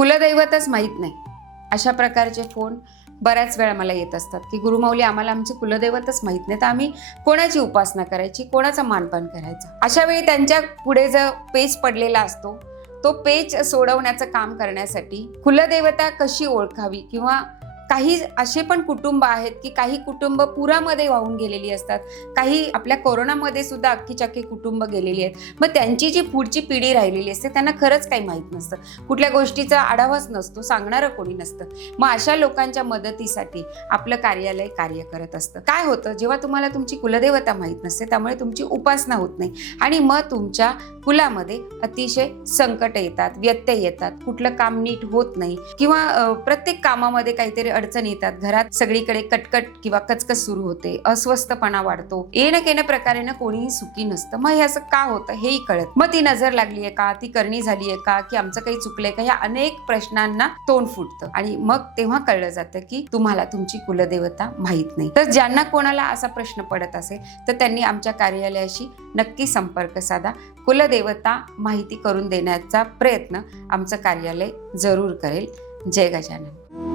कुलदैवतच माहीत नाही, अशा प्रकारचे फोन बऱ्याच वेळा मला येत असतात की गुरुमाऊली आम्हाला आमचे कुलदैवतच माहीत नाही, तर आम्ही कोणाची उपासना करायची, कोणाचा मानपान करायचा. अशा वेळी त्यांच्या पुढे जो पेच पडलेला असतो तो पेच सोडवण्याचं काम करण्यासाठी कुलदेवता कशी ओळखावी, किंवा काही असे पण कुटुंब आहेत की काही कुटुंब पुरामध्ये वाहून गेलेली असतात, काही आपल्या कोरोनामध्ये सुद्धा अख्खी चक्की कुटुंब गेलेली आहेत. मग त्यांची जी पुढची पिढी राहिलेली असते त्यांना खरंच काही माहीत नसतं, कुठल्या गोष्टीचा आढावाच नसतो, सांगणारं कोणी नसतं. मग अशा लोकांच्या मदतीसाठी आपलं कार्यालय कार्य करत असतं. काय होतं, जेव्हा तुम्हाला तुमची कुलदेवता माहीत नसते त्यामुळे तुमची उपासना होत नाही आणि मग तुमच्या कुलामध्ये अतिशय संकट येतात, व्यत्यय येतात, कुठलं काम नीट होत नाही किंवा प्रत्येक कामामध्ये काहीतरी अडचण येतात, घरात सगळीकडे कटकट किंवा कचकच सुरू होते, अस्वस्थपणा वाढतो, येणं केणं प्रकारेनं कोणीही सुखी नसतं. मग हे असं का होतं हेही कळत. मग ती नजर लागली आहे का, ती करणी झाली आहे का, की आमचं काही चुकलंय का, ह्या अनेक प्रश्नांना तोंड फुटतं आणि मग तेव्हा कळलं जातं की तुम्हाला तुमची कुलदेवता माहीत नाही. तर ज्यांना कोणाला असा प्रश्न पडत असेल तर त्यांनी आमच्या कार्यालयाशी नक्की संपर्क साधा. कुलदेवता माहिती करून देण्याचा प्रयत्न आमचं कार्यालय जरूर करेल. जय गजानन.